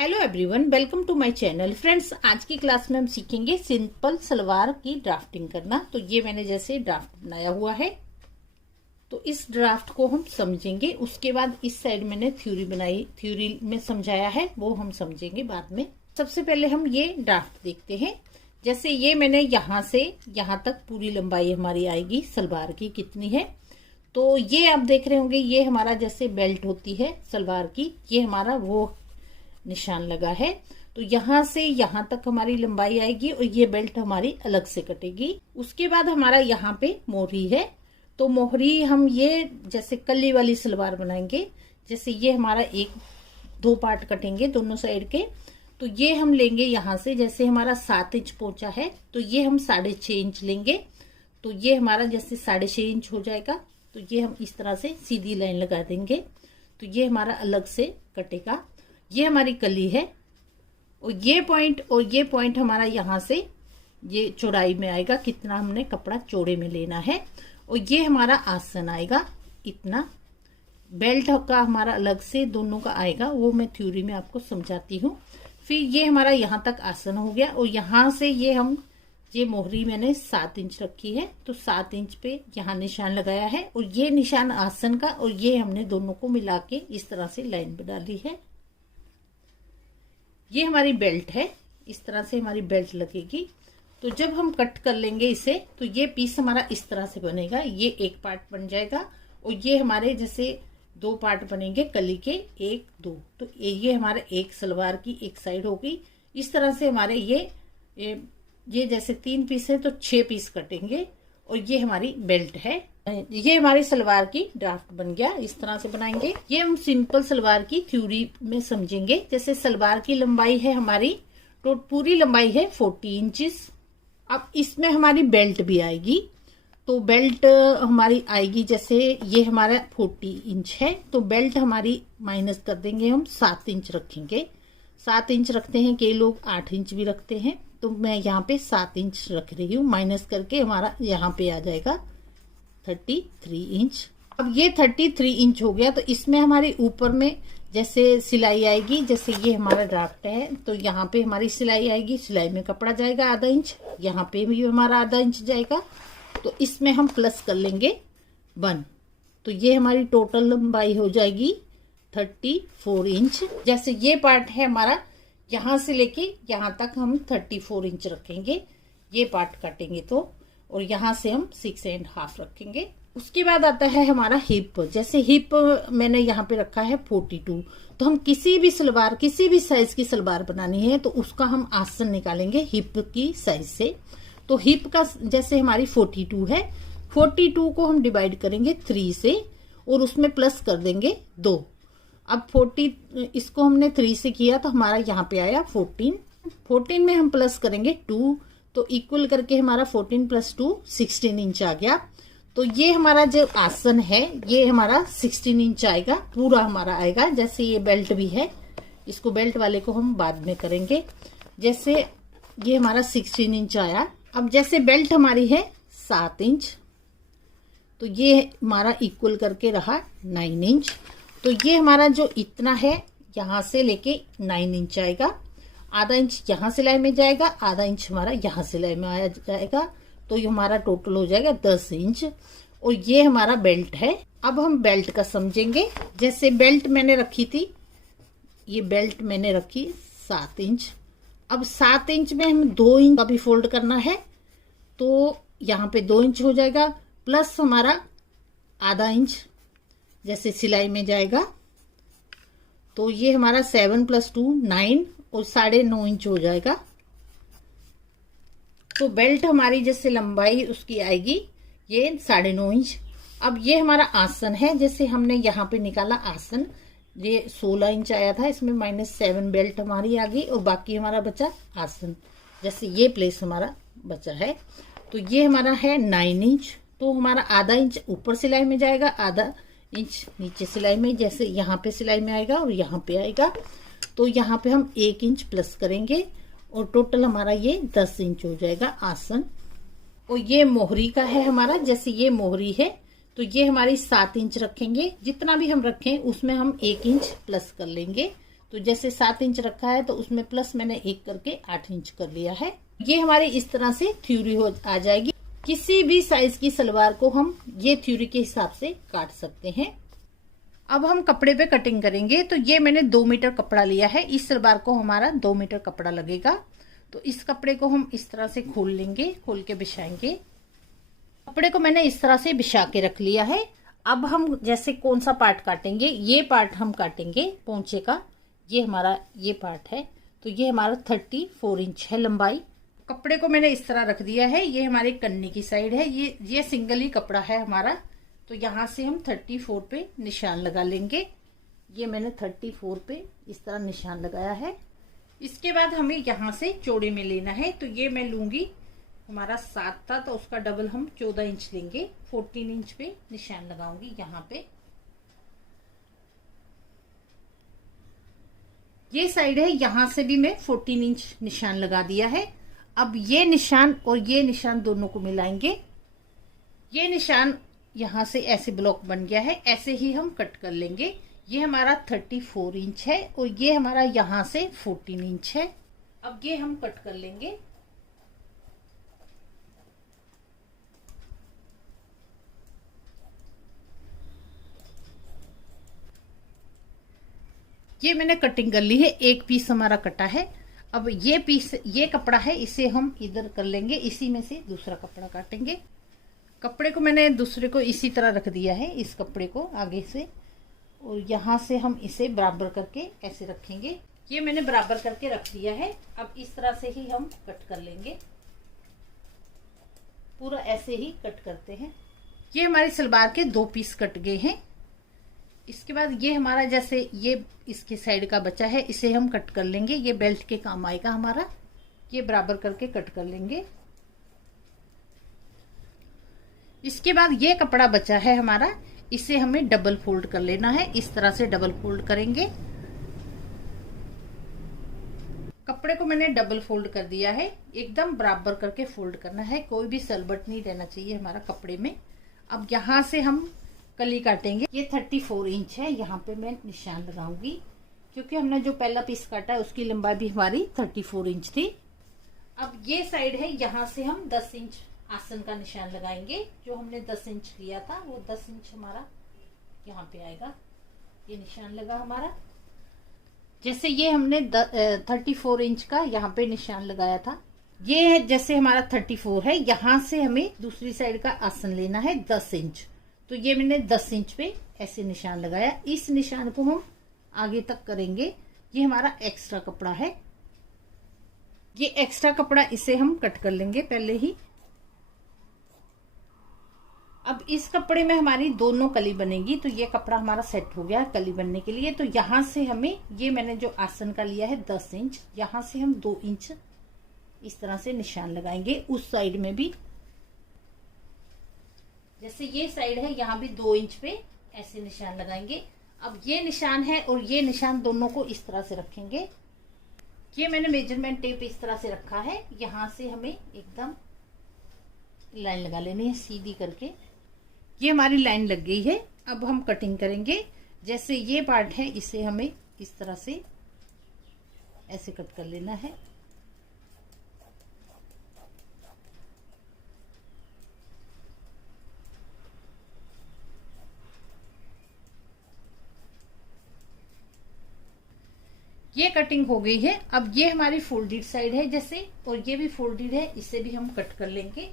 Hello everyone, welcome to my channel. Friends, आज की class में हम सीखेंगे सिंपल सलवार की ड्राफ्टिंग करना। तो ये मैंने जैसे ड्राफ्ट बनाया हुआ है, तो इस ड्राफ्ट को हम समझेंगे। उसके बाद इस साइड मैंने थ्योरी बनाई, थ्योरी में समझाया है, वो हम समझेंगे बाद में। सबसे पहले हम ये ड्राफ्ट देखते हैं। जैसे ये मैंने यहाँ से यहाँ तक पूरी लंबाई हमारी आएगी सलवार की कितनी है। तो ये आप देख रहे होंगे, ये हमारा जैसे बेल्ट होती है सलवार की, ये हमारा वो निशान लगा है। तो यहाँ से यहाँ तक हमारी लंबाई आएगी और ये बेल्ट हमारी अलग से कटेगी। उसके बाद हमारा यहाँ पे मोहरी है। तो मोहरी हम ये जैसे कली वाली सलवार बनाएंगे, जैसे ये हमारा दो पार्ट कटेंगे दोनों साइड के। तो ये हम लेंगे यहाँ से, जैसे हमारा 7 इंच पोंचा है तो ये हम 6.5 इंच लेंगे। तो ये हमारा जैसे 6.5 इंच हो जाएगा। तो ये हम इस तरह से सीधी लाइन लगा देंगे, तो ये हमारा अलग से कटेगा। ये हमारी कली है और ये पॉइंट हमारा यहाँ से ये चौड़ाई में आएगा, कितना हमने कपड़ा चौड़े में लेना है। और ये हमारा आसन आएगा इतना। बेल्ट का हमारा अलग से दोनों का आएगा, वो मैं थ्योरी में आपको समझाती हूँ। फिर ये हमारा यहाँ तक आसन हो गया और यहाँ से ये मोहरी मैंने 7 इंच रखी है, तो 7 इंच पे यहाँ निशान लगाया है और ये निशान आसन का, और ये हमने दोनों को मिला के इस तरह से लाइन बना ली है। ये हमारी बेल्ट है, इस तरह से हमारी बेल्ट लगेगी। तो जब हम कट कर लेंगे इसे, तो ये पीस हमारा इस तरह से बनेगा। ये एक पार्ट बन जाएगा और ये हमारे जैसे 2 पार्ट बनेंगे कली के, 1 2। तो ये हमारे एक सलवार की एक साइड होगी। इस तरह से हमारे ये जैसे 3 पीस है तो 6 पीस कटेंगे। और ये हमारी बेल्ट है। ये हमारी सलवार की ड्राफ्ट बन गया। इस तरह से बनाएंगे। ये हम सिंपल सलवार की थ्योरी में समझेंगे। जैसे सलवार की लंबाई है हमारी, तो पूरी लंबाई है 40 इंचेस। अब इसमें हमारी बेल्ट भी आएगी। तो बेल्ट हमारी आएगी, जैसे ये हमारा 40 इंच है तो बेल्ट हमारी माइनस कर देंगे, हम 7 इंच रखेंगे। 7 इंच रखते हैं, कई लोग 8 इंच भी रखते हैं, तो मैं यहाँ पे 7 इंच रख रही हूँ। माइनस करके हमारा यहाँ पे आ जाएगा 33 इंच। अब ये 33 इंच हो गया। तो इसमें हमारे ऊपर में जैसे सिलाई आएगी, जैसे ये हमारा ड्राफ्ट है तो यहाँ पे हमारी सिलाई आएगी। सिलाई में कपड़ा जाएगा आधा इंच, यहाँ पे भी हमारा आधा इंच जाएगा। तो इसमें हम प्लस कर लेंगे 1। तो ये हमारी टोटल लंबाई हो जाएगी 34 इंच। जैसे ये पार्ट है हमारा, यहाँ से लेके यहाँ तक हम 34 इंच रखेंगे, ये पार्ट काटेंगे तो। और यहाँ से हम 6.5 रखेंगे। उसके बाद आता है हमारा हिप। जैसे हिप मैंने यहाँ पे रखा है 42। तो हम किसी भी सलवार, किसी भी साइज की सलवार बनानी है तो उसका हम आसन निकालेंगे हिप की साइज से। तो हिप का जैसे हमारी 42 है, 42 को हम डिवाइड करेंगे 3 से और उसमें प्लस कर देंगे 2। अब 40, इसको हमने 3 से किया तो हमारा यहाँ पे आया 14। 14 में हम प्लस करेंगे 2, तो इक्वल करके हमारा 14 + 2 16 इंच आ गया। तो ये हमारा जो आसन है ये हमारा 16 इंच आएगा, पूरा हमारा आएगा। जैसे ये बेल्ट भी है, इसको बेल्ट वाले को हम बाद में करेंगे। जैसे ये हमारा 16 इंच आया। अब जैसे बेल्ट हमारी है 7 इंच, तो ये हमारा इक्वल करके रहा 9 इंच। तो ये हमारा जो इतना है यहाँ से लेके 9 इंच आएगा। आधा इंच यहाँ सिलाई में जाएगा, आधा इंच हमारा यहाँ सिलाई में आया जाएगा। तो ये हमारा टोटल हो जाएगा 10 इंच। और ये हमारा बेल्ट है। अब हम बेल्ट का समझेंगे। जैसे बेल्ट मैंने रखी थी, ये बेल्ट मैंने रखी 7 इंच। अब 7 इंच में हम 2 इंच का भी फोल्ड करना है, तो यहाँ पे 2 इंच हो जाएगा, प्लस हमारा आधा इंच जैसे सिलाई में जाएगा। तो ये हमारा 7 + 2 9 और 9.5 इंच हो जाएगा। तो बेल्ट हमारी जैसे लंबाई उसकी आएगी ये 9.5 इंच। अब ये हमारा आसन है, जैसे हमने यहाँ पे निकाला आसन, ये 16 इंच आया था, इसमें -7 बेल्ट हमारी आ गई और बाकी हमारा बचा आसन। जैसे ये प्लेस हमारा बचा है, तो ये हमारा है 9 इंच। तो हमारा आधा इंच ऊपर सिलाई में जाएगा, आधा इंच नीचे सिलाई में, जैसे यहाँ पे सिलाई में आएगा और यहाँ पे आएगा। तो यहाँ पे हम 1 इंच प्लस करेंगे और टोटल हमारा ये 10 इंच हो जाएगा आसन। और ये मोहरी का है हमारा, जैसे ये मोहरी है तो ये हमारी 7 इंच रखेंगे। जितना भी हम रखें उसमें हम 1 इंच प्लस कर लेंगे। तो जैसे 7 इंच रखा है तो उसमें प्लस मैंने 1 करके 8 इंच कर लिया है। ये हमारी इस तरह से थ्योरी हो आ जाएगी। किसी भी साइज की सलवार को हम ये थ्योरी के हिसाब से काट सकते हैं। अब हम कपड़े पे कटिंग करेंगे। तो ये मैंने 2 मीटर कपड़ा लिया है। इस सलवार को हमारा 2 मीटर कपड़ा लगेगा। तो इस कपड़े को हम इस तरह से खोल लेंगे, खोल के बिछाएंगे। कपड़े को मैंने इस तरह से बिछा के रख लिया है। अब हम जैसे कौन सा पार्ट काटेंगे, ये पार्ट हम काटेंगे पोंचे का। ये हमारा ये पार्ट है। तो ये हमारा 34 इंच है लंबाई। कपड़े को मैंने इस तरह रख दिया है। ये हमारी कन्नी की साइड है। ये सिंगल ही कपड़ा है हमारा। तो यहाँ से हम 34 पे निशान लगा लेंगे। ये मैंने 34 पे इस तरह निशान लगाया है। इसके बाद हमें यहाँ से चौड़े में लेना है। तो ये मैं लूंगी, हमारा 7 था तो उसका डबल हम 14 इंच लेंगे। 14 इंच पे निशान लगाऊंगी यहाँ पे। ये साइड है, यहाँ से भी मैं 14 इंच निशान लगा दिया है। अब ये निशान और ये निशान दोनों को मिलाएंगे। ये निशान यहाँ से ऐसे ब्लॉक बन गया है, ऐसे ही हम कट कर लेंगे। ये हमारा 34 इंच है और ये हमारा यहाँ से 14 इंच है। अब ये हम कट कर लेंगे। ये मैंने कटिंग कर ली है। एक पीस हमारा कटा है। अब ये पीस, ये कपड़ा है, इसे हम इधर कर लेंगे। इसी में से दूसरा कपड़ा काटेंगे। कपड़े को मैंने दूसरे को इसी तरह रख दिया है, इस कपड़े को आगे से, और यहाँ से हम इसे बराबर करके ऐसे रखेंगे। ये मैंने बराबर करके रख दिया है। अब इस तरह से ही हम कट कर लेंगे। पूरा ऐसे ही कट करते हैं। ये हमारी सलवार के 2 पीस कट गए हैं। इसके बाद ये हमारा जैसे ये इसके साइड का बचा है, इसे हम कट कर लेंगे। ये बेल्ट के काम आएगा हमारा। ये बराबर करके कट कर लेंगे। इसके बाद ये कपड़ा बचा है हमारा, इसे हमें डबल फोल्ड कर लेना है। इस तरह से डबल फोल्ड करेंगे। कपड़े को मैंने डबल फोल्ड कर दिया है। एकदम बराबर करके फोल्ड करना है, कोई भी सलबट नहीं रहना चाहिए हमारा कपड़े में। अब यहाँ से हम कली काटेंगे। ये 34 इंच है, यहाँ पे मैं निशान लगाऊंगी, क्योंकि हमने जो पहला पीस काटा है उसकी लंबाई भी हमारी 34 इंच थी। अब ये साइड है, यहाँ से हम 10 इंच आसन का निशान लगाएंगे। जो हमने 10 इंच लिया था वो 10 इंच हमारा यहाँ पे आएगा। ये निशान लगा हमारा। जैसे ये हमने 34 इंच का यहाँ पे निशान लगाया था। ये है जैसे हमारा 34 है, यहाँ से हमें दूसरी साइड का आसन लेना है 10 इंच। तो ये मैंने 10 इंच पे ऐसे निशान लगाया। इस निशान को हम आगे तक करेंगे। ये हमारा एक्स्ट्रा कपड़ा है। ये एक्स्ट्रा कपड़ा इसे हम कट कर लेंगे पहले ही। अब इस कपड़े में हमारी दोनों कली बनेगी। तो ये कपड़ा हमारा सेट हो गया कली बनने के लिए। तो यहाँ से हमें, ये मैंने जो आसन का लिया है 10 इंच, यहाँ से हम 2 इंच इस तरह से निशान लगाएंगे। उस साइड में भी जैसे ये साइड है, यहाँ भी 2 इंच पे ऐसे निशान लगाएंगे। अब ये निशान है और ये निशान दोनों को इस तरह से रखेंगे। ये मैंने मेजरमेंट टेप इस तरह से रखा है। यहाँ से हमें एकदम लाइन लगा लेनी है सीधी करके। ये हमारी लाइन लग गई है। अब हम कटिंग करेंगे। जैसे ये पार्ट है, इसे हमें इस तरह से ऐसे कट कर लेना है। ये कटिंग हो गई है। अब ये हमारी फोल्डेड साइड है जैसे, और ये भी फोल्डेड है, इसे भी हम कट कर लेंगे।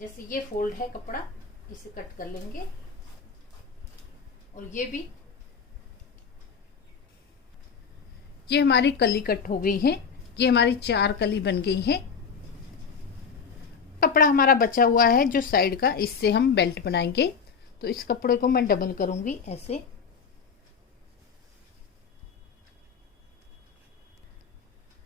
जैसे ये फोल्ड है कपड़ा, इसे कट कर लेंगे। और ये भी, ये हमारी कली कट हो गई है। ये हमारी 4 कली बन गई है। कपड़ा हमारा बचा हुआ है जो साइड का, इससे हम बेल्ट बनाएंगे। तो इस कपड़े को मैं डबल करूंगी ऐसे।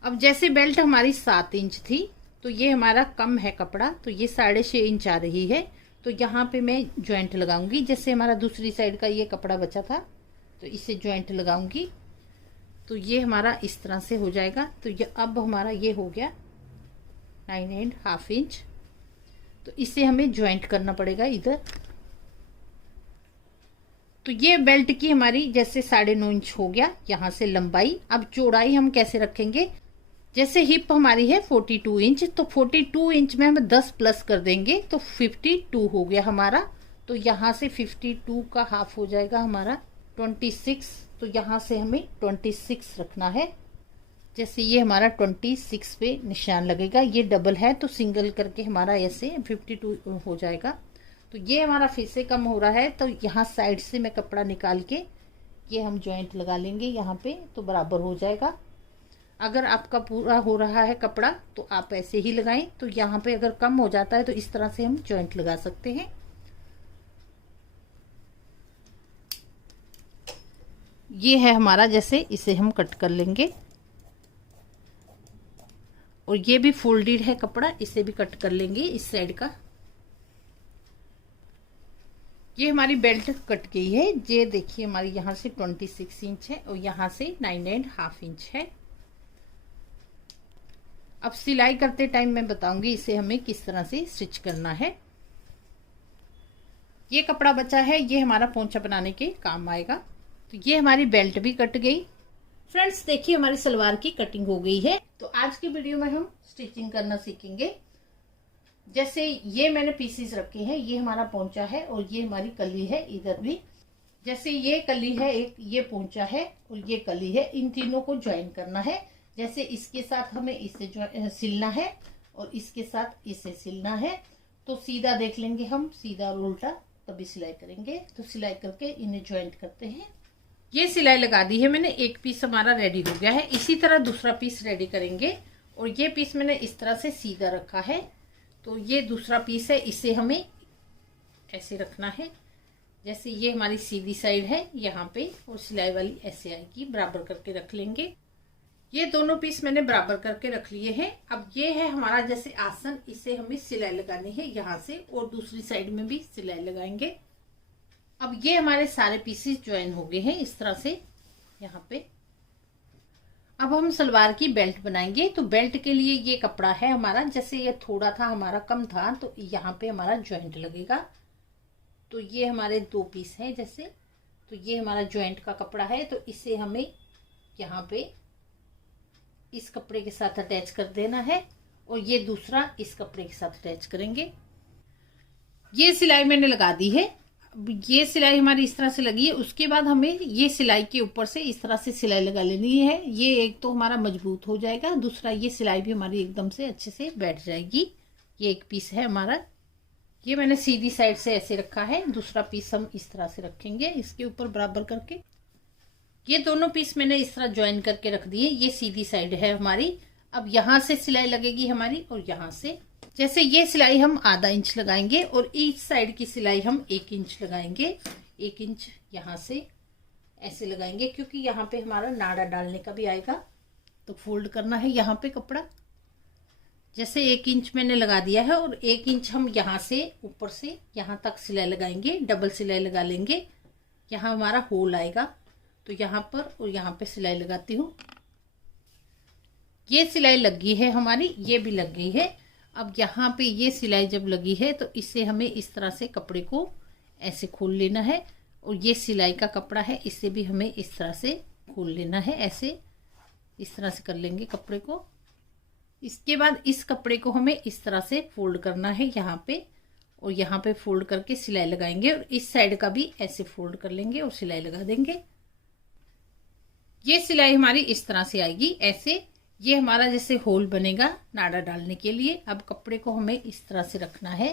अब जैसे बेल्ट हमारी 7 इंच थी, तो ये हमारा कम है कपड़ा, तो ये 6.5 इंच आ रही है। तो यहाँ पे मैं ज्वाइंट लगाऊंगी। जैसे हमारा दूसरी साइड का ये कपड़ा बचा था, तो इसे ज्वाइंट लगाऊंगी। तो ये हमारा इस तरह से हो जाएगा। तो ये अब हमारा ये हो गया 9.5 इंच। तो इसे हमें ज्वाइंट करना पड़ेगा इधर। तो ये बेल्ट की हमारी जैसे 9.5 इंच हो गया यहाँ से लंबाई। अब चौड़ाई हम कैसे रखेंगे, जैसे हिप हमारी है 42 इंच, तो 42 इंच में हम 10 प्लस कर देंगे तो 52 हो गया हमारा। तो यहाँ से 52 का हाफ हो जाएगा हमारा 26। तो यहाँ से हमें 26 रखना है। जैसे ये हमारा 26 पे निशान लगेगा, ये डबल है तो सिंगल करके हमारा ऐसे 52 हो जाएगा। तो ये हमारा फिर से कम हो रहा है, तो यहाँ साइड से मैं कपड़ा निकाल के ये हम जॉइंट लगा लेंगे यहाँ पे, तो बराबर हो जाएगा। अगर आपका पूरा हो रहा है कपड़ा तो आप ऐसे ही लगाएं, तो यहाँ पे अगर कम हो जाता है तो इस तरह से हम जॉइंट लगा सकते हैं। ये है हमारा, जैसे इसे हम कट कर लेंगे। और ये भी फोल्डेड है कपड़ा, इसे भी कट कर लेंगे इस साइड का। ये हमारी बेल्ट कट गई है। ये देखिए हमारी यहाँ से 26 इंच है और यहाँ से 9.5 इंच है। अब सिलाई करते टाइम मैं बताऊंगी इसे हमें किस तरह से स्टिच करना है। ये कपड़ा बचा है, ये हमारा पोंछा बनाने के काम आएगा। तो ये हमारी बेल्ट भी कट गई। फ्रेंड्स देखिए हमारी सलवार की कटिंग हो गई है। तो आज की वीडियो में हम स्टिचिंग करना सीखेंगे। जैसे ये मैंने पीसेस रखे हैं, ये हमारा पोंछा है और ये हमारी कली है इधर भी। जैसे ये कली है एक, ये पोंछा है और ये कली है, इन तीनों को ज्वाइन करना है। जैसे इसके साथ हमें इसे सिलना है और इसके साथ इसे सिलना है। तो सीधा देख लेंगे हम, सीधा और उल्टा, तभी सिलाई करेंगे। तो सिलाई करके इन्हें ज्वाइंट करते हैं। ये सिलाई लगा दी है मैंने, एक पीस हमारा रेडी हो गया है। इसी तरह दूसरा पीस रेडी करेंगे। और ये पीस मैंने इस तरह से सीधा रखा है। तो ये दूसरा पीस है, इसे हमें ऐसे रखना है। जैसे ये हमारी सीधी साइड है यहाँ पे और सिलाई वाली ऐसे आएगी, बराबर करके रख लेंगे। ये दोनों पीस मैंने बराबर करके रख लिए हैं। अब ये है हमारा जैसे आसन, इसे हमें सिलाई लगानी है यहाँ से और दूसरी साइड में भी सिलाई लगाएंगे। अब ये हमारे सारे पीसेस ज्वाइन हो गए हैं इस तरह से यहाँ पे। अब हम सलवार की बेल्ट बनाएंगे। तो बेल्ट के लिए ये कपड़ा है हमारा, जैसे ये थोड़ा था हमारा कम था, तो यहाँ पे हमारा ज्वाइंट लगेगा। तो ये हमारे 2 पीस हैं जैसे, तो ये हमारा ज्वाइंट का कपड़ा है। तो इसे हमें यहाँ पे इस कपड़े के साथ अटैच कर देना है और ये दूसरा इस कपड़े के साथ अटैच करेंगे। ये सिलाई मैंने लगा दी है। ये सिलाई हमारी इस तरह से लगी है। उसके बाद हमें ये सिलाई के ऊपर से इस तरह से सिलाई लगा लेनी है। ये एक तो हमारा मजबूत हो जाएगा, दूसरा ये सिलाई भी हमारी एकदम से अच्छे से बैठ जाएगी। ये एक पीस है हमारा, ये मैंने सीधी साइड से ऐसे रखा है। दूसरा पीस हम इस तरह से रखेंगे इसके ऊपर बराबर करके। ये दोनों पीस मैंने इस तरह ज्वाइन करके रख दिए। ये सीधी साइड है हमारी। अब यहाँ से सिलाई लगेगी हमारी और यहाँ से, जैसे ये सिलाई हम आधा इंच लगाएंगे और इस साइड की सिलाई हम 1 इंच लगाएंगे। 1 इंच यहाँ से ऐसे लगाएंगे, क्योंकि यहाँ पे हमारा नाड़ा डालने का भी आएगा। तो फोल्ड करना है यहाँ पे कपड़ा। जैसे 1 इंच मैंने लगा दिया है और 1 इंच हम यहाँ से ऊपर से यहाँ तक सिलाई लगाएंगे। डबल सिलाई लगा लेंगे। यहाँ हमारा होल आएगा, तो यहाँ पर और यहाँ पे सिलाई लगाती हूँ। ये सिलाई लग गई है हमारी, ये भी लग गई है। अब यहाँ पे ये सिलाई जब लगी है तो इससे हमें इस तरह से कपड़े को ऐसे खोल लेना है। और ये सिलाई का कपड़ा है, इससे भी हमें इस तरह से खोल लेना है। ऐसे इस तरह से कर लेंगे कपड़े को। इसके बाद इस कपड़े को हमें इस तरह से फोल्ड करना है यहाँ पे, और यहाँ पे फोल्ड करके सिलाई लगाएंगे। और इस साइड का भी ऐसे फोल्ड कर लेंगे और सिलाई लगा देंगे। ये सिलाई हमारी इस तरह से आएगी ऐसे। ये हमारा जैसे होल बनेगा नाड़ा डालने के लिए। अब कपड़े को हमें इस तरह से रखना है।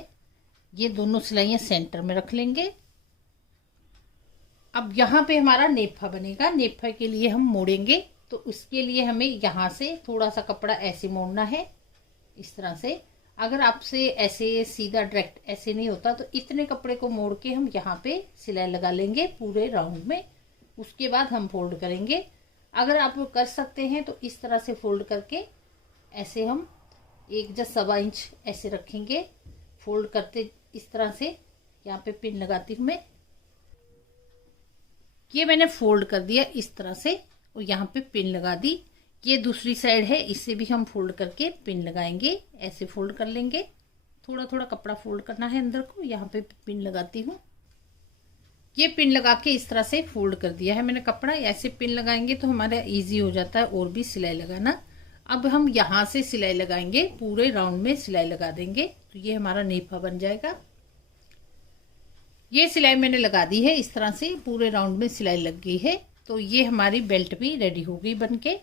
ये दोनों सिलाइयाँ सेंटर में रख लेंगे। अब यहाँ पे हमारा नेफा बनेगा। नेफा के लिए हम मोड़ेंगे, तो उसके लिए हमें यहाँ से थोड़ा सा कपड़ा ऐसे मोड़ना है इस तरह से। अगर आपसे ऐसे सीधा डायरेक्ट ऐसे नहीं होता तो इतने कपड़े को मोड़ के हम यहाँ पे सिलाई लगा लेंगे पूरे राउंड में। उसके बाद हम फोल्ड करेंगे। अगर आप कर सकते हैं तो इस तरह से फोल्ड करके ऐसे हम 1.25 इंच ऐसे रखेंगे। फोल्ड करते इस तरह से, यहाँ पे पिन लगाती हूँ मैं। ये मैंने फोल्ड कर दिया इस तरह से और यहाँ पे पिन लगा दी। ये दूसरी साइड है, इसे भी हम फोल्ड करके पिन लगाएंगे। ऐसे फोल्ड कर लेंगे। थोड़ा थोड़ा कपड़ा फोल्ड करना है अंदर को। यहाँ पे पिन लगाती हूँ। ये पिन लगा के इस तरह से फोल्ड कर दिया है मैंने कपड़ा। ऐसे पिन लगाएंगे तो हमारा इजी हो जाता है और भी सिलाई लगाना। अब हम यहाँ से सिलाई लगाएंगे, पूरे राउंड में सिलाई लगा देंगे तो ये हमारा नेफा बन जाएगा। ये सिलाई मैंने लगा दी है, इस तरह से पूरे राउंड में सिलाई लग गई है। तो ये हमारी बेल्ट भी रेडी हो गई बनके।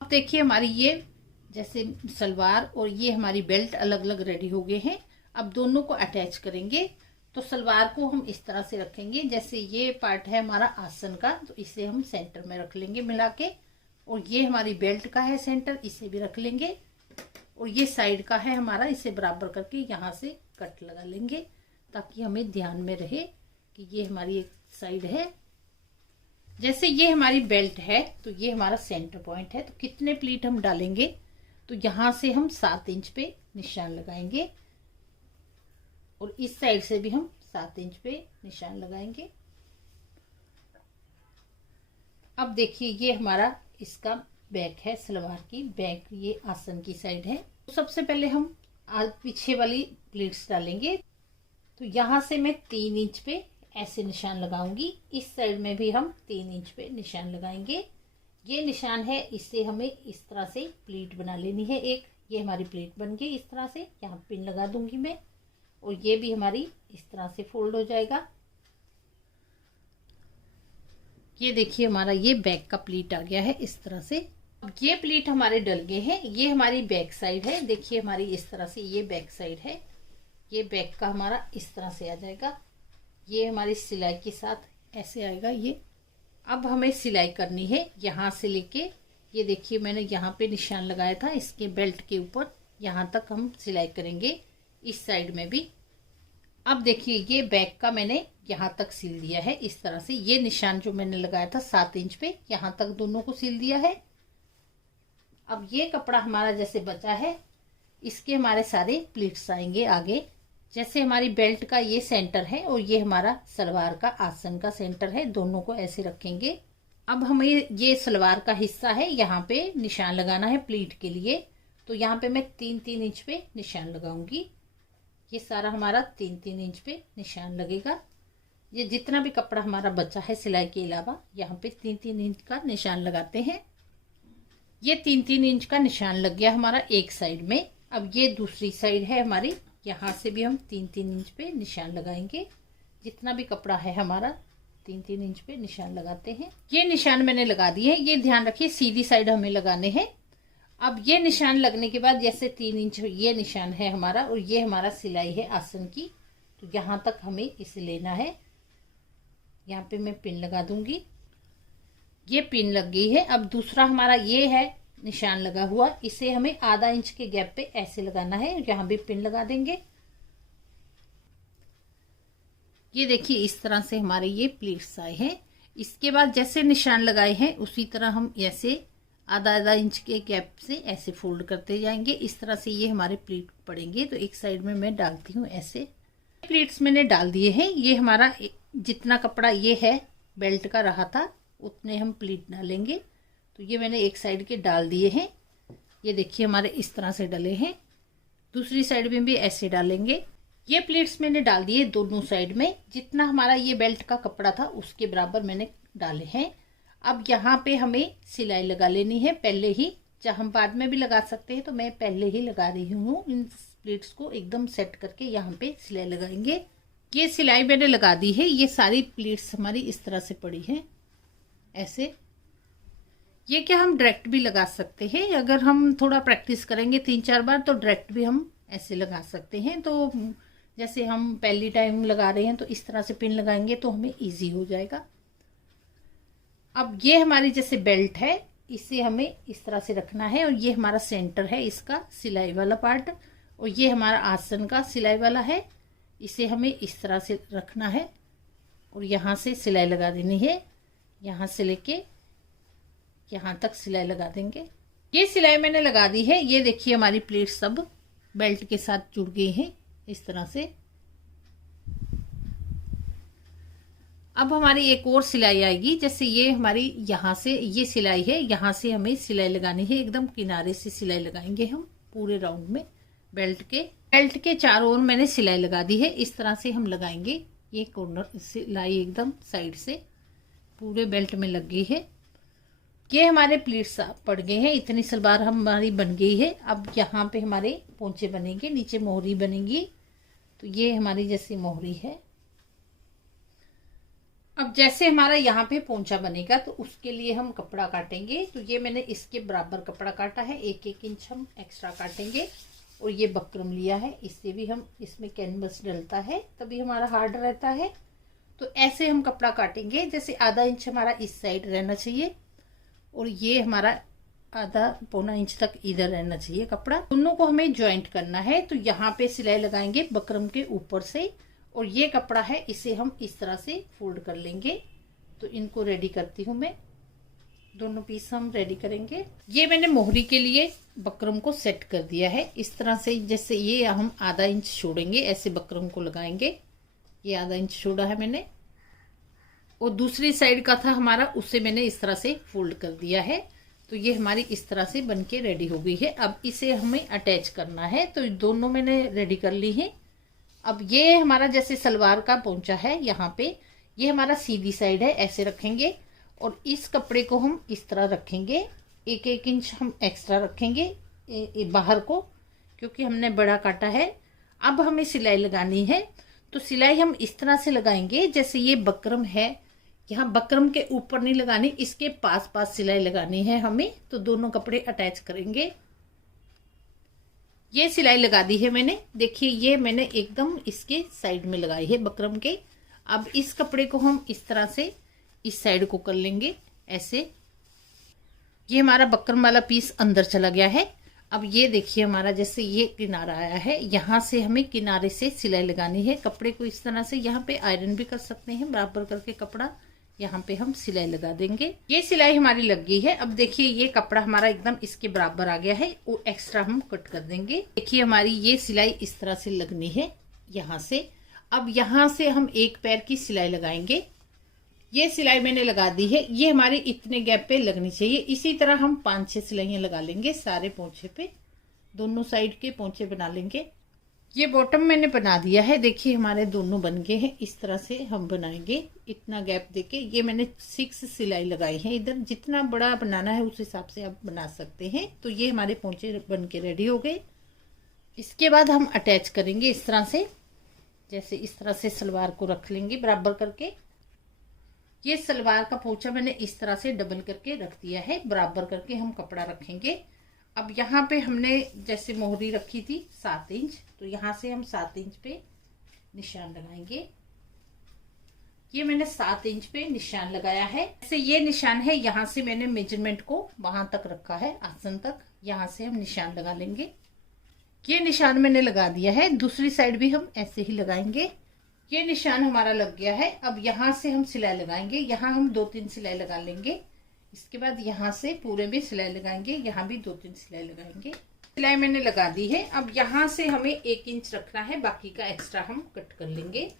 अब देखिए हमारी ये जैसे सलवार और ये हमारी बेल्ट अलग अलग रेडी हो गए हैं। अब दोनों को अटैच करेंगे। तो सलवार को हम इस तरह से रखेंगे, जैसे ये पार्ट है हमारा आसन का, तो इसे हम सेंटर में रख लेंगे मिला के। और ये हमारी बेल्ट का है सेंटर, इसे भी रख लेंगे। और ये साइड का है हमारा, इसे बराबर करके यहाँ से कट लगा लेंगे ताकि हमें ध्यान में रहे कि ये हमारी एक साइड है। जैसे ये हमारी बेल्ट है तो ये हमारा सेंटर पॉइंट है। तो कितने प्लीट हम डालेंगे, तो यहाँ से हम 7 इंच पे निशान लगाएंगे और इस साइड से भी हम 7 इंच पे निशान लगाएंगे। अब देखिए ये हमारा इसका बैक है, सलवार की बैक, ये आसन की साइड है। तो सबसे पहले हम पीछे वाली प्लीट्स डालेंगे। तो यहाँ से मैं 3 इंच पे ऐसे निशान लगाऊंगी। इस साइड में भी हम 3 इंच पे निशान लगाएंगे। ये निशान है, इससे हमें इस तरह से प्लीट बना लेनी है एक। ये हमारी प्लीट बन गई इस तरह से, यहाँ पिन लगा दूंगी मैं और ये भी हमारी इस तरह से फोल्ड हो जाएगा। ये देखिए हमारा ये बैक का प्लीट आ गया है इस तरह से। अब ये प्लीट हमारे डल गए हैं। ये हमारी बैक साइड है, देखिए हमारी इस तरह से ये बैक साइड है। ये बैक का हमारा इस तरह से आ जाएगा। ये हमारी सिलाई के साथ ऐसे आएगा ये। अब हमें सिलाई करनी है यहाँ से लेके, ये देखिए मैंने यहाँ पे निशान लगाया था इसके बेल्ट के ऊपर, यहाँ तक हम सिलाई करेंगे इस साइड में भी। अब देखिए ये बैक का मैंने यहाँ तक सिल दिया है इस तरह से। ये निशान जो मैंने लगाया था 7 इंच पे, यहाँ तक दोनों को सिल दिया है। अब ये कपड़ा हमारा जैसे बचा है, इसके हमारे सारे प्लीट्स आएंगे आगे। जैसे हमारी बेल्ट का ये सेंटर है और ये हमारा सलवार का आसन का सेंटर है, दोनों को ऐसे रखेंगे। अब हमें ये सलवार का हिस्सा है, यहाँ पे निशान लगाना है प्लीट के लिए। तो यहाँ पे मैं 3-3 इंच पे निशान लगाऊंगी। ये सारा हमारा 3-3 इंच पे निशान लगेगा। ये जितना भी कपड़ा हमारा बचा है सिलाई के अलावा, यहाँ पे 3-3 इंच का निशान लगाते हैं। ये 3-3 इंच का निशान लग गया हमारा एक साइड में। अब ये दूसरी साइड है हमारी, यहाँ से भी हम 3-3 इंच पे निशान लगाएंगे। जितना भी कपड़ा है हमारा 3-3 इंच पे निशान लगाते हैं। ये निशान मैंने लगा दिए हैं। ये ध्यान रखिए सीधी साइड हमें लगाने हैं। अब ये निशान लगने के बाद जैसे 3 इंच ये निशान है हमारा और ये हमारा सिलाई है आसन की, तो यहाँ तक हमें इसे लेना है। यहाँ पे मैं पिन लगा दूंगी। ये पिन लग गई है। अब दूसरा हमारा ये है निशान लगा हुआ, इसे हमें आधा इंच के गैप पे ऐसे लगाना है। यहाँ भी पिन लगा देंगे। ये देखिए इस तरह से हमारे ये प्लीट्स आए हैं। इसके बाद जैसे निशान लगाए हैं उसी तरह हम ऐसे आधा इंच के गैप से ऐसे फोल्ड करते जाएंगे। इस तरह से ये हमारे प्लीट पड़ेंगे। तो एक साइड में मैं डालती हूँ ऐसे। प्लीट्स मैंने डाल दिए हैं। ये हमारा जितना कपड़ा ये है बेल्ट का रहा था उतने हम प्लीट डालेंगे। तो ये मैंने एक साइड के डाल दिए हैं। ये देखिए हमारे इस तरह से डले हैं। दूसरी साइड में भी ऐसे डालेंगे। ये प्लीट्स मैंने डाल दिए दोनों साइड में। जितना हमारा ये बेल्ट का कपड़ा था उसके बराबर मैंने डाले हैं। अब यहाँ पे हमें सिलाई लगा लेनी है पहले ही। चाहे हम बाद में भी लगा सकते हैं, तो मैं पहले ही लगा रही हूँ। इन प्लीट्स को एकदम सेट करके यहाँ पे सिलाई लगाएंगे। ये सिलाई मैंने लगा दी है। ये सारी प्लीट्स हमारी इस तरह से पड़ी हैं ऐसे। ये क्या हम डायरेक्ट भी लगा सकते हैं, अगर हम थोड़ा प्रैक्टिस करेंगे 3-4 बार तो डायरेक्ट भी हम ऐसे लगा सकते हैं। तो जैसे हम पहली टाइम लगा रहे हैं तो इस तरह से पिन लगाएंगे तो हमें इजी हो जाएगा। अब ये हमारी जैसे बेल्ट है, इसे हमें इस तरह से रखना है और ये हमारा सेंटर है इसका सिलाई वाला पार्ट, और ये हमारा आसन का सिलाई वाला है। इसे हमें इस तरह से रखना है और यहाँ से सिलाई लगा देनी है। यहाँ से लेके यहाँ तक सिलाई लगा देंगे। ये सिलाई मैंने लगा दी है। ये देखिए हमारी प्लेट सब बेल्ट के साथ जुड़ गई हैं इस तरह से। अब हमारी एक और सिलाई आएगी। जैसे ये हमारी यहाँ से ये सिलाई है, यहाँ से हमें सिलाई लगानी है। एकदम किनारे से सिलाई लगाएंगे हम पूरे राउंड में। बेल्ट के चारों ओर मैंने सिलाई लगा दी है। इस तरह से हम लगाएंगे ये कॉर्नर सिलाई एकदम साइड से पूरे बेल्ट में लग गई है। ये हमारे प्लीट्स पड़ गए हैं, इतनी सलवार हमारी बन गई है। अब यहाँ पे हमारे पोंचे बनेंगे, नीचे मोहरी बनेगी। तो ये हमारी जैसी मोहरी है। अब जैसे हमारा यहाँ पे पोंचा बनेगा तो उसके लिए हम कपड़ा काटेंगे। तो ये मैंने इसके बराबर कपड़ा काटा है, 1-1 इंच हम एक्स्ट्रा काटेंगे। और ये बकरम लिया है, इससे भी हम इसमें कैनवस डलता है तभी हमारा हार्ड रहता है। तो ऐसे हम कपड़ा काटेंगे, जैसे आधा इंच हमारा इस साइड रहना चाहिए और ये हमारा आधा पौना इंच तक इधर रहना चाहिए कपड़ा। दोनों को हमें ज्वाइंट करना है। तो यहाँ पे सिलाई लगाएंगे बकरम के ऊपर से, और ये कपड़ा है इसे हम इस तरह से फोल्ड कर लेंगे। तो इनको रेडी करती हूँ मैं, दोनों पीस हम रेडी करेंगे। ये मैंने मोहरी के लिए बकरम को सेट कर दिया है इस तरह से। जैसे ये हम आधा इंच छोड़ेंगे, ऐसे बकरम को लगाएंगे। ये आधा इंच छोड़ा है मैंने, और दूसरी साइड का था हमारा, उसे मैंने इस तरह से फोल्ड कर दिया है। तो ये हमारी इस तरह से बनके रेडी हो गई है। अब इसे हमें अटैच करना है। तो दोनों मैंने रेडी कर ली है। अब ये हमारा जैसे सलवार का पोंचा है, यहाँ पे ये हमारा सीधी साइड है, ऐसे रखेंगे। और इस कपड़े को हम इस तरह रखेंगे, 1-1 इंच हम एक्स्ट्रा रखेंगे बाहर को, क्योंकि हमने बड़ा काटा है। अब हमें सिलाई लगानी है। तो सिलाई हम इस तरह से लगाएंगे, जैसे ये बकरम है, यहाँ बकरम के ऊपर नहीं लगानी, इसके पास पास सिलाई लगानी है हमें। तो दोनों कपड़े अटैच करेंगे। ये सिलाई लगा दी है मैंने, देखिए ये मैंने एकदम इसके साइड में लगाई है बकरम के। अब इस कपड़े को हम इस तरह से इस साइड को कर लेंगे ऐसे। ये हमारा बकरम वाला पीस अंदर चला गया है। अब ये देखिए हमारा जैसे ये किनारा आया है, यहाँ से हमें किनारे से सिलाई लगानी है कपड़े को इस तरह से। यहाँ पे आयरन भी कर सकते हैं, बराबर करके कपड़ा यहाँ पे हम सिलाई लगा देंगे। ये सिलाई हमारी लग गई है। अब देखिए ये कपड़ा हमारा एकदम इसके बराबर आ गया है, वो एक्स्ट्रा हम कट कर देंगे। देखिए हमारी ये सिलाई इस तरह से लगनी है यहाँ से। अब यहाँ से हम एक पैर की सिलाई लगाएंगे। ये सिलाई मैंने लगा दी है, ये हमारी इतने गैप पे लगनी चाहिए। इसी तरह हम 5-6 सिलाइयाँ लगा लेंगे सारे पोंछे पे, दोनों साइड के पोंछे बना लेंगे। ये बॉटम मैंने बना दिया है, देखिए हमारे दोनों बन गए हैं। इस तरह से हम बनाएंगे, इतना गैप देके। ये मैंने 6 सिलाई लगाई है इधर, जितना बड़ा बनाना है उस हिसाब से आप बना सकते हैं। तो ये हमारे पोंछे बन के रेडी हो गए। इसके बाद हम अटैच करेंगे इस तरह से, जैसे इस तरह से सलवार को रख लेंगे बराबर करके। ये सलवार का पोंछा मैंने इस तरह से डबल करके रख दिया है, बराबर करके हम कपड़ा रखेंगे। अब यहाँ पे हमने जैसे मोहरी रखी थी 7 इंच, तो यहाँ से हम 7 इंच पे निशान लगाएंगे। ये मैंने 7 इंच पे निशान लगाया है। जैसे ये निशान है, यहाँ से मैंने मेजरमेंट को वहां तक रखा है, आसन तक। यहाँ से हम निशान लगा लेंगे। ये निशान मैंने लगा दिया है, दूसरी साइड भी हम ऐसे ही लगाएंगे। ये निशान हमारा लग गया है। अब यहाँ से हम सिलाई लगाएंगे, यहाँ हम 2-3 सिलाई लगा लेंगे। इसके बाद यहाँ से पूरे में सिलाई लगाएंगे, यहाँ भी 2-3 सिलाई लगाएंगे। सिलाई मैंने लगा दी है। अब यहाँ से हमें 1 इंच रखना है, बाकी का एक्स्ट्रा हम कट कर लेंगे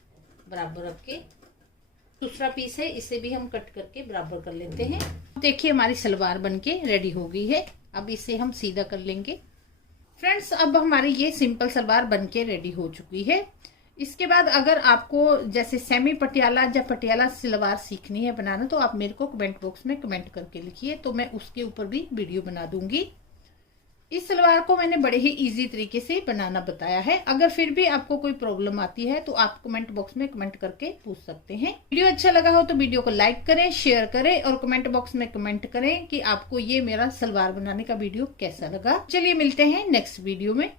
बराबर रख के। दूसरा पीस है, इसे भी हम कट करके बराबर कर लेते हैं। देखिए हमारी सलवार बनके रेडी हो गई है। अब इसे हम सीधा कर लेंगे। फ्रेंड्स, अब हमारी ये सिंपल सलवार बनके रेडी हो चुकी है। इसके बाद अगर आपको जैसे सेमी पटियाला या पटियाला सलवार सीखनी है बनाना, तो आप मेरे को कमेंट बॉक्स में कमेंट करके लिखिए, तो मैं उसके ऊपर भी वीडियो बना दूंगी। इस सलवार को मैंने बड़े ही इजी तरीके से बनाना बताया है। अगर फिर भी आपको कोई प्रॉब्लम आती है तो आप कमेंट बॉक्स में कमेंट करके पूछ सकते हैं। वीडियो अच्छा लगा हो तो वीडियो को लाइक करें, शेयर करें और कमेंट बॉक्स में कमेंट करें कि आपको ये मेरा सलवार बनाने का वीडियो कैसा लगा। चलिए मिलते हैं नेक्स्ट वीडियो में।